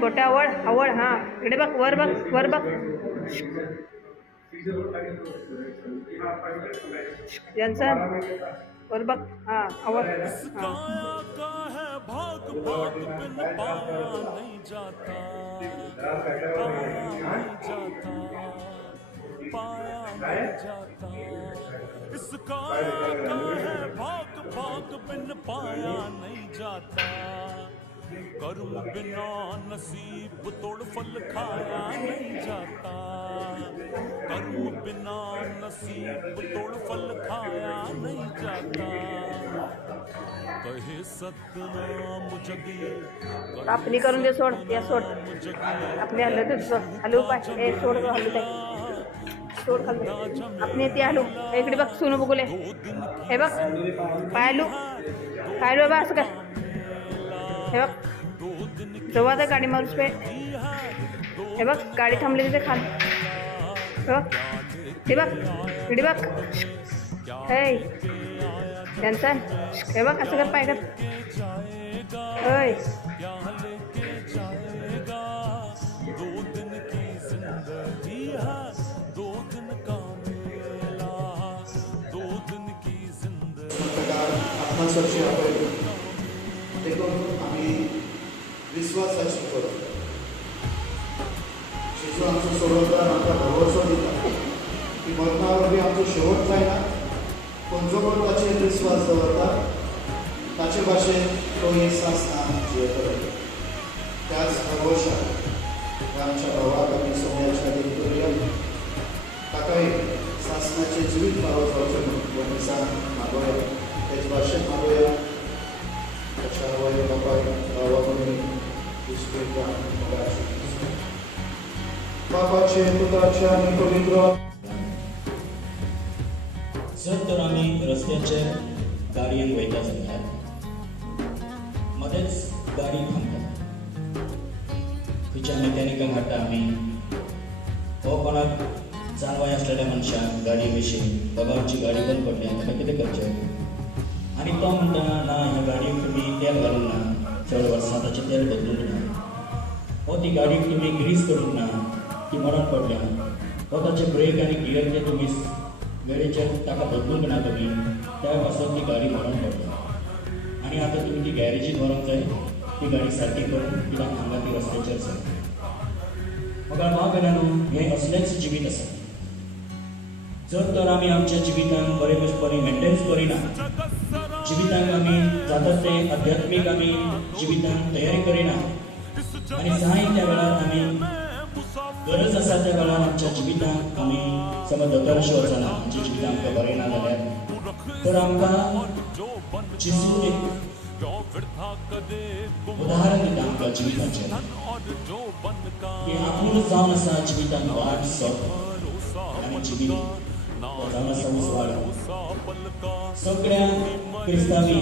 बोटा आवड आवड हां इकडे बघ वर बघ वर बघ जॉन्सन वर बघ हां आवड हां भाग भाग बिन पाया नहीं जाता पाया नहीं जाता पाया नहीं जाता इस काया का है भाग भाग बिन पाया नहीं जाता कर्म बिना नसीब तोड़ फल खाया नहीं जाता कर्म बिना नसीब तोड़ फल खाया नहीं जाता कहे सतनाम जगी कापणी करून दे सोड या सोड आपले हल्लं तर सोड हलू पाय ए सोड गं, हलू दे सोड खालू आपले ते हलू इकडे बघ सोनू बघूले हे बघ पाय हलू काय रो बा असं काय हे बघ जेव्हा तर गाडी मारूस पे हे बघ गाडी थांबली तिथे खाल हे बघ ते बघ इकडे बघ हे जॉन्सन हे बघ असं कर पाय कर होय आम्ही विश्वासाची करू शिशू आमचं सोडवतात आमचा भरोसा दिला की मरणावर बी आमचं शेवट जायना पण जो कोण ताचे विश्वास दवरता ताचे भाशेन तो येसास जियेतलो त्याच भरोशा आमच्या भावाक आमी सोन्याच्या खातीर करूया ताकाय सासणाचे जिवीत पावो जावचें म्हणून दिसान मागोया तेच भाशेन मागोया बापाचे पुत्राचे आणि पवित्र जर तर आम्ही रस्त्याच्या गाडयेन वयता जाल्यार मध्येच गाडी थांबता खंयच्या मॅकॅनिकाक हाडटा आमी हो कोणाक जानवाय आसलेल्या मनशाक गाडये विशीं बाबा आमची गाडी बंद पडल्या ताका कितें करचें आणि तो म्हणटा ना ह्या गाडयेक तुमी तेल घालूंक ना चड वर्सां ताचें तेल बदलूंक ना हो ती गाडयेक तुमी ग्रीस करूंक ना ती मरण पडल्या हो ताचे ब्रेक आनी गियर जे तुमी वेळेचेर ताका बदलूंक ना तुमी त्या पासून ती गाडी मरण पडल्या आनी आतां तुमी ती गॅरेजीत व्हरोंक जाय ती गाडी सारकी करून कित्याक हांगा ती रस्त्याचेर आसा म्हाका भाव भयणानो हें असलेंच जिवीत आसा जर तर आमी आमच्या जिवितांत बरेपणी मेंटेन्स करिना जिवितांत आमी जाता तें आध्यात्मीक आमी जिवितांत तयारी करिना आनी जाय त्या वेळार आमी गरज आसा त्या वेळार आमच्या जिवितांत आमी समज दोतोराशी वचना आमचें जिवीत आमकां बरें ना जाल्यार तर आमकां जिसून एक उदाहरण दिता आमकां जिविताचें की आपुणूच जावन आसा जिवितांत वाट सोड आनी जिवीत जावन आसा उसवाड सगळ्या क्रिस्तावी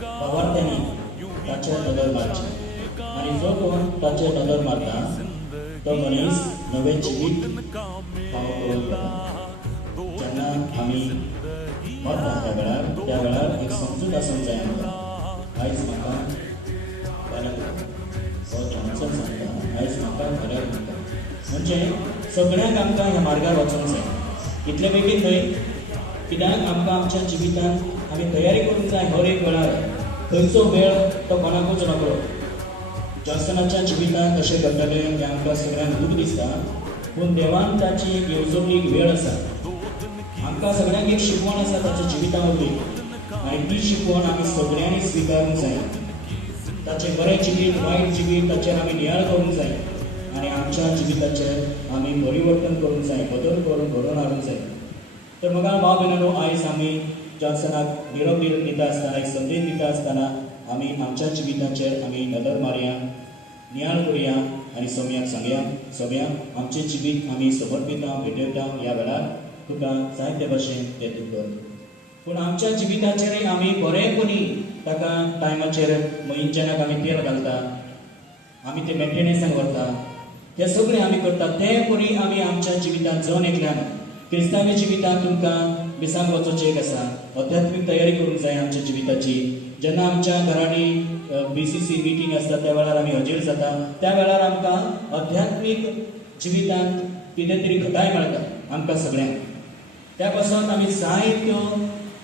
भावार्थ्यांनी ताचेर नदर मारचें आनी जो कोण ताचेर नदर मारता तो मनीस नवें जिवीत फावो करून घेता जेन्ना आमी मरता त्या वेळार एक समजूत आसूंक जाय आमकां आयज म्हाका घाल्यार हो जॉन्सन सांगता आयज म्हाका घाल्यार म्हणटा म्हणजे सगळ्यांक आमकां ह्या मार्गार वचूंक जाय इतले बेगीन न्हय कित्याक आमकां आमच्या जिवितांत आमी तयारी करूंक जाय हर एक वेळार खंयचो वेळ तो कोणाकूच नकळो जॉन्सनाच्या जिवितांत कशें घडटलें तें आमकां सगळ्यांक दूख दिसता पूण देवान ताची एक येवजणूक वेळ आसा आमकां सगळ्यांक एक शिकवण आसा ताच्या जिविता मदली आनी ती शिकवण आमी सगळ्यांनी स्विकारूंक जाय ताचें बरें जिवीत वायट जिवीत ताचेर आमी नियाळ करूंक जाय आनी आमच्या जिविताचेर आमी परिवर्तन करूंक जाय बदल करून घडोवन हाडूंक जाय तर म्हाका भाव भयणानो आयज आमी जॉन्सनाक निरोप दिता आसतना एक संदेश दिता आसतना आमी आमच्या जिविताचेर आमी नदर मारया नियाळ करुया आनी सोम्याक सांगया सोम्या आमचें जिवीत आमी समर्पिता भेटयता ह्या वेळार तुका जाय ते भाशेन तें तूं कर पूण आमच्या जिविताचेरय आमी बरेपणी ताका टायमाचेर इंजनाक आमी तेल घालता आमी ते मेंटेनन्साक व्हरता तें सगळें आमी करता तें परी आमी आमच्या जिवितांत जण एकल्यान क्रिस्तावी जिवितांत तुमकां मिसांग वचोवचें एक आसा आध्यात्मीक तयारी करूंक जाय आमच्या जिविताची जेन्ना आमच्या घरांनी BCC मिटींग आसता त्या वेळार आमी हजीर जाता त्या वेळार आमकां अध्यात्मीक जिवितांत कितें तरी घटाय मेळटा आमकां सगळ्यांक त्या पासत आमी जायत्यो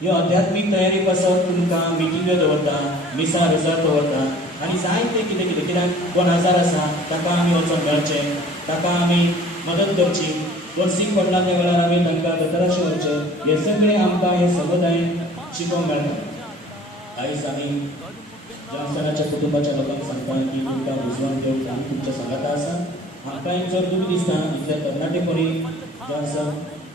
ह्यो अध्यात्मीक तयारी पासत तुमकां मिटिंग्यो दवरता मिसा रिजर्व दवरता आनी जायते कितें कितें कित्याक कोण आजार आसा ताका आमी वचून मेळचें ताका आमी मदत करची वर्सीक पडला त्या वेळार आमी तांकां दोतोराशें व्हरचें हे सगळें आमकां हे समुदायान शिकोवंक मेळटा आयज आमी जॉन्सनाच्या कुटुंबाच्या लोकांक सांगता की तुमकां उजवान घेवंक आमी तुमच्या सांगाता आसा आमकां एक जर दुख दिसता इतले तरणाटेपणी जॉन्सन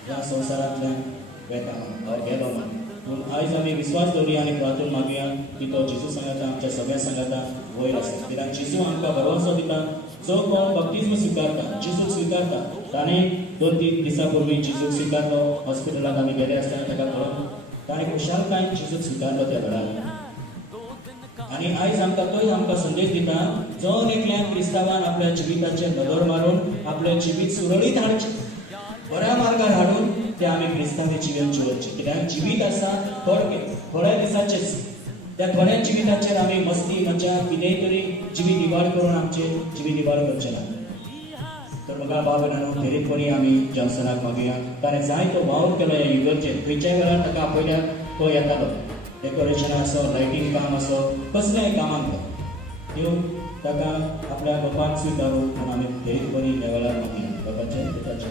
ह्या संवसारांतल्यान वेता हांव गेलो म्हण पूण आयज आमी विस्वास दवरया आनी प्रार्थून मागया की तो जेजू सांगाता आमच्या सगळ्या सांगाता वयर आसा कित्याक जेजू आमकां भरवंसो दिता जो कोण बप्तिस्म स्विकारता जेजूक स्विकारता ताणें 2-3 दिसां पयलीं जेजूक स्विकारलो हॉस्पिटलांत आमी गेले आसतना ताका कळोन ताणें खुशालकायेन जेजूक स्विकारलो त्या वेळार आनी आयज आमकां तोय आमकां संदेश दिता जो एकल्यान क्रिस्तांवान आपल्या जिविताचेर नदर मारून आपलें जिवीत सुरळीत हाडचें बऱ्या मार्गार हाडून ते आमी क्रिस्तांवी जिवीत जिवचें कित्याक जिवीत आसा थोड्या दिसाचेंच त्या थोड्या जिविताचेर आमी मस्ती मजा कितेंय तरी जिवीत इबाड करून आमचें जिवीत इबाड करचें ना तर म्हाका भाव भयणांनो फेरीतपणी आमी जॉन्सनाक मागया ताणें जायतो वावर केलो ह्या युगर्चेर खंयच्याय वेळार ताका आपयल्यार तो येतालो डेकोरेशन आसो लायटींग काम आसो कसलेंय कामाक त्यो ताका आपल्या बापाक स्विकारूं म्हणून आमी फेरीतपणी ह्या वेळार मागया बापाचे पिताचे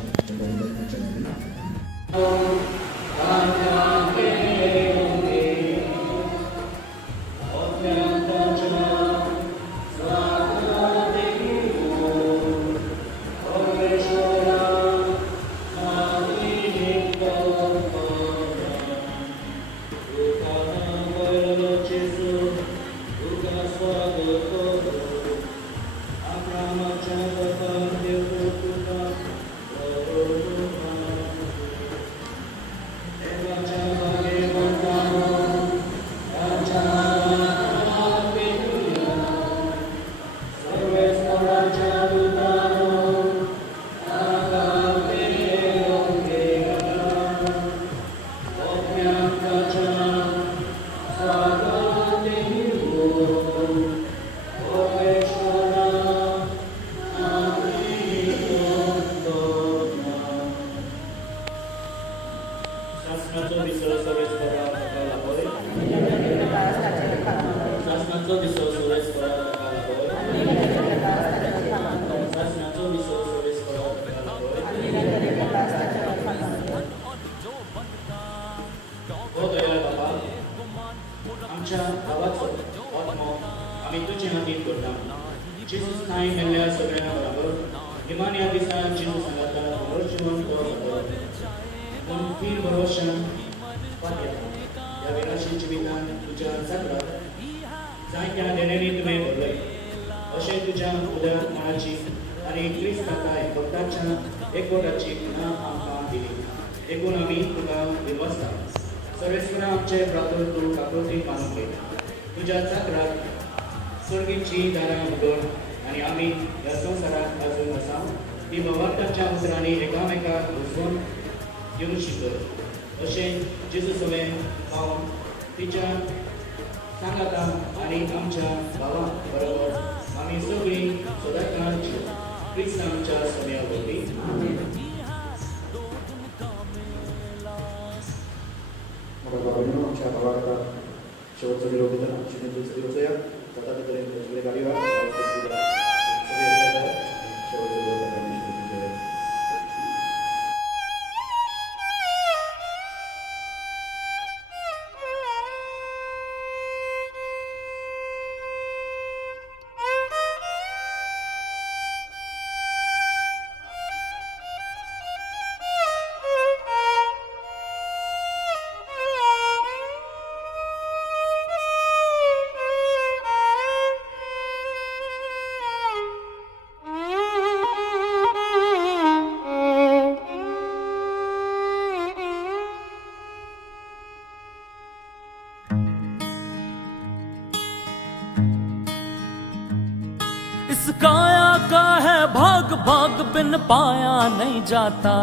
इस काया का है भाग भाग बिन पाया नहीं जाता,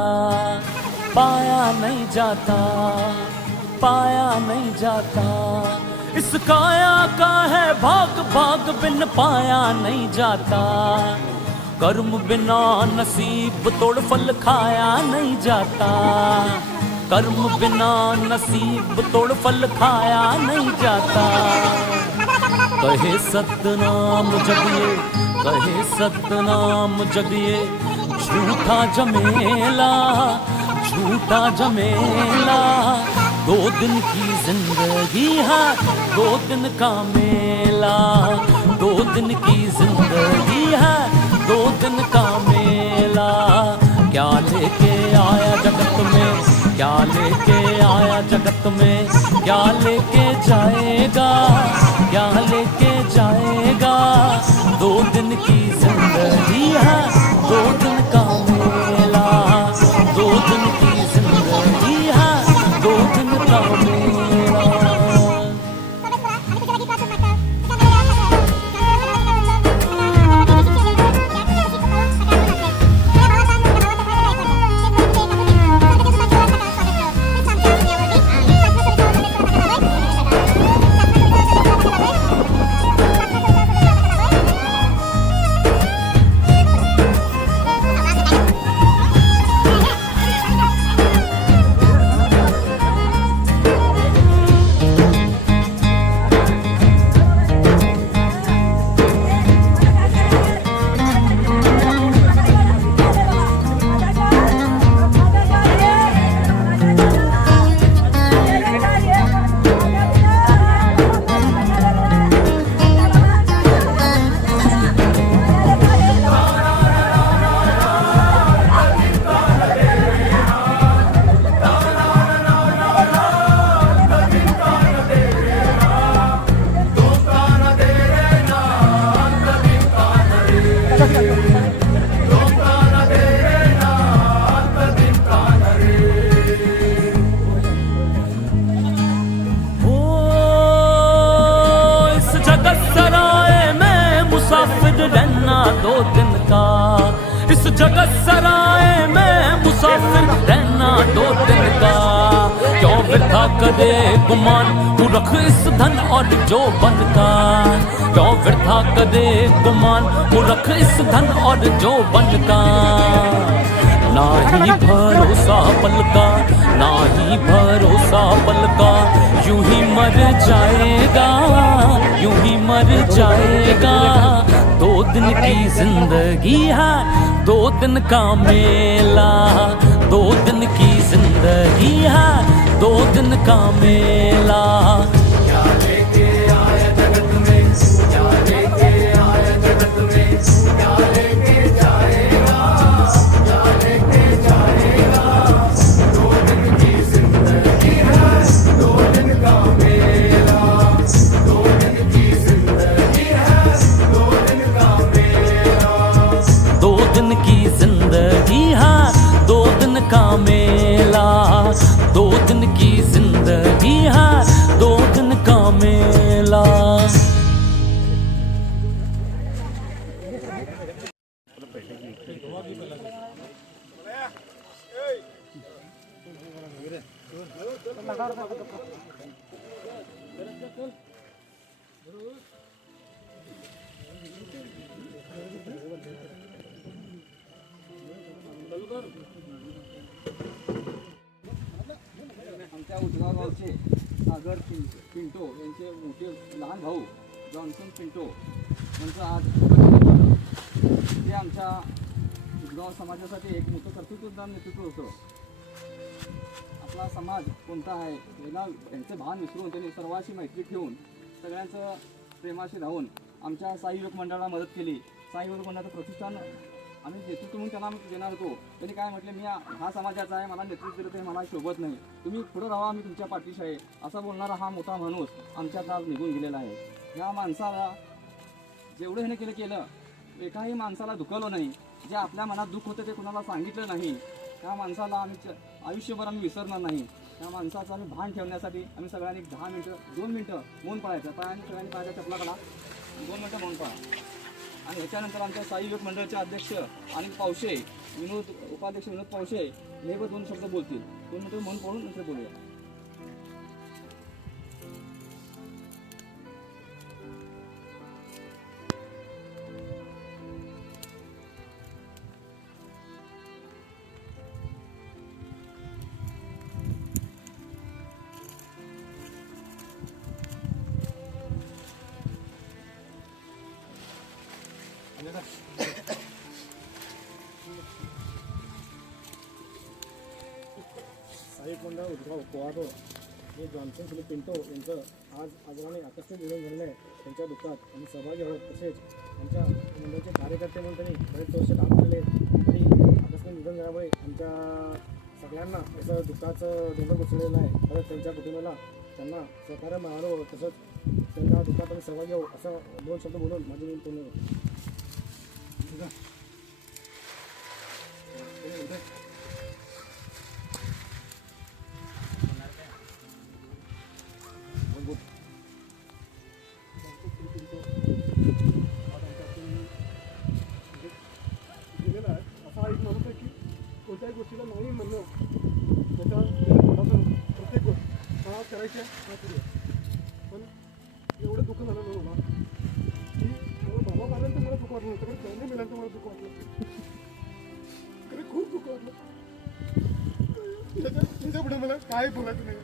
पाया नहीं जाता, पाया नहीं जाता। इस काया का है भाग भाग बिन पाया नहीं जाता, कर्म बिना नसीब तोड़ फल खाया नहीं जाता, कर्म बिना नसीब तोड़ फल खाया नहीं जाता। कहे सतनाम जगिए, कहे सतनाम जगिए, झूठा जमेला, झूठा जमेला। 2 दिन की जिंदगी है, 2 दिन का मेला, 2 दिन की जिंदगी है, 2 दिन का मेला। क्या लेके आया जगत में, क्या लेके आया जगत में, क्या लेके जाएगा, क्या लेके जाएगा। 2 दिन की जिंदगी है, 2 दिन का मेला, 2 दिन की जिंदगी है, 2 दिन का मेला। रहना 2 दिन का, इस जगत सराय में मुसाफिर रहना 2 दिन का। क्यों वृथा करे गुमान तू रख इस धन और जो बन का, क्यों वृथा करे गुमान तू रख इस धन और जो बन का। ना ही भरोसा पल का, ना ही भरोसा पल का, यूं ही मर जाएगा, यूं ही मर जाएगा। 2 दिन की जिंदगी है, 2 दिन का मेला, 2 दिन की जिंदगी है, 2 दिन का मेला। क्या लेके आया जगत में, क्या लेके आया जगत में, क्या लेके जाएगा, क्या लेके जाएगा। 2 दिन की जिंदगी है, 2 दिन का मेला, 2 दिन की जिंदगी है, 2 दिन का मेला। 2 दिन की जिंदगी है, 2 दिन का मेला, 2 दिन की जिंदगी है, 2 दिन का मेला। आमच्या उजगाव गावचे सागर पिंटो यांचे मोठे लहान भाऊ जॉन्सन पिंटो यांचं आज ते आमच्या उजगाव समाजासाठी एक मोठं कर्तृत्वदान नेतृत्व होतं. आपला समाज कोणता आहे याला त्यांचे भान विसरून त्यांनी सर्वांशी मैत्री ठेवून सगळ्यांचं प्रेमाशी राहून आमच्या साई युवक मंडळाला मदत केली. साई युवक मंडळाचं प्रतिष्ठान आम्ही नेतृत्व म्हणून त्यांना देणार होतो. त्यांनी काय म्हटलं, मी हा समाजाचा आहे, मला नेतृत्व दिलं ते मला शोभत नाही, तुम्ही पुढं राहा, मी तुमच्या पाठीशी आहे, असा बोलणारा हा मोठा माणूस आमच्यात आज निघून गेलेला आहे. या माणसाला जेवढं ह्याने केलं एकाही माणसाला दुखवलं नाही. जे आपल्या मनात दुःख होतं ते कुणाला सांगितलं नाही. त्या माणसाला आम्ही आयुष्यभर आम्ही विसरणार नाही. त्या माणसाचं आम्ही भान ठेवण्यासाठी आम्ही सगळ्यांनी 10 मिनटं 2 मिनटं मौन पाळायचं. पायाने सगळ्यांनी पायाच्या चपला काढा, 2 मिनटं मौन पाळा. आणि ह्याच्यानंतर आमच्या साई युवक मंडळाचे अध्यक्ष आणि पावशे उपाध्यक्ष विनोद पावशे हे 2 शब्द बोलतील. 2 मिनटं मौन पाळून नंतर बोलूया. भाविक मंडळ उद्गाव पोहाटो हे जॉन्सन फिलिप पिंटो यांचं आज आजाराने आकस्मिक निधन झालेलं आहे. त्यांच्या दुःखात आम्ही सहभागी आहोत. तसेच आमच्या मंडळाचे कार्यकर्ते म्हणून त्यांनी बरेच वर्ष काम केले तरी आकस्मिक निधन झाल्यामुळे आमच्या सगळ्यांना असं दुःखाचं डोंगर बसलेलं आहे. परत त्यांच्या कुटुंबाला त्यांना सहकार्य मिळालं तसंच त्यांच्या दुःखात आम्ही सहभागी आहोत असं 2 शब्द बोलून माझी मी पूर्ण करतो. गेलेला आहे असा एक माणूस आहे की कोणत्याही गोष्टीला नाही म्हणणं त्याच्या मनातून प्रत्येक गोष्ट मला करायची आहे करूया. पण एवढं दुःख झालं नाही मला की मला बाबा आल्यानंतर मला दुःख वाटलं नव्हतं कारण त्यांनी मिळाल्यानंतर मला दुःख वाटलं खरं खूप दुःख वाटलं त्याच्या पुढे मला काय बोलायचं नाही.